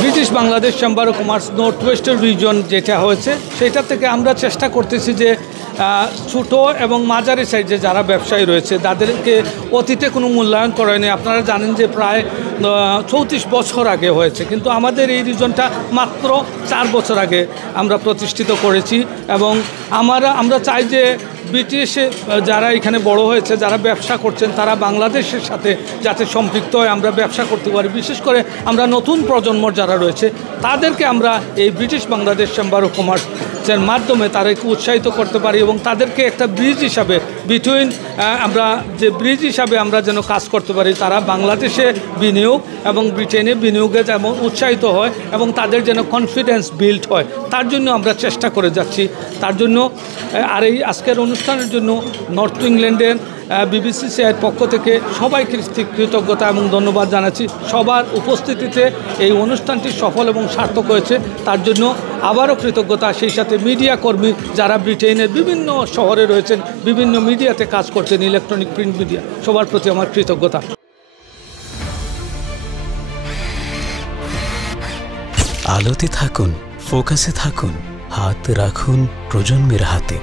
British Bangladesh chamber of commerce north western reason যেটা হয়েছে সেটা থেকে আমরা চেষ্টা করতেছি যে ছোটো এবং মাঝারি সাইজে যারা ব্যবসায়ী রয়েছে তাদেরকে অতীতে কোনো মূল্যায়ন করা হয়নি। আপনারা জানেন যে প্রায় 34 বছর আগে হয়েছে, কিন্তু আমাদের এই রিজনটা মাত্র 4 বছর আগে আমরা প্রতিষ্ঠিত করেছি। এবং আমরা চাই যে ব্রিটিশে যারা এখানে বড় হয়েছে, যারা ব্যবসা করছেন, তারা বাংলাদেশের সাথে যাতে সম্পৃক্ত হয়, আমরা ব্যবসা করতে পারি। বিশেষ করে আমরা নতুন প্রজন্মর যারা রয়েছে তাদেরকে আমরা এই ব্রিটিশ বাংলাদেশ চেম্বার অফ কমার্সের মাধ্যমে তাদেরকে উৎসাহিত করতে পারি এবং তাদেরকে একটা ব্রিজ হিসাবে ব্রিজ হিসাবে আমরা যেন কাজ করতে পারি। তারা বাংলাদেশে বিনিয়োগ এবং ব্রিটেনে বিনিয়োগে যেমন উৎসাহিত হয় এবং তাদের যেন কনফিডেন্স বিল্ড হয়, তার জন্য আমরা চেষ্টা করে যাচ্ছি। তার জন্য আর এই আজকের অনুষ্ঠানের জন্য নর্থ ইংল্যান্ডের BBCCIর পক্ষ থেকে সবাইকে কৃতজ্ঞতা এবং ধন্যবাদ জানাচ্ছি। সবার উপস্থিতিতে এই অনুষ্ঠানটি সফল এবং সার্থক হয়েছে, তার জন্য আবারও কৃতজ্ঞতা। সেই সাথে মিডিয়া কর্মী যারা ব্রিটেনের বিভিন্ন শহরে রয়েছেন, বিভিন্ন মিডিয়াতে কাজ করছেন, ইলেকট্রনিক প্রিন্ট মিডিয়া, সবার প্রতি আমার কৃতজ্ঞতা। আলোতে থাকুন, ফোকাসে থাকুন, হাত রাখুন প্রজন্মের হাতে।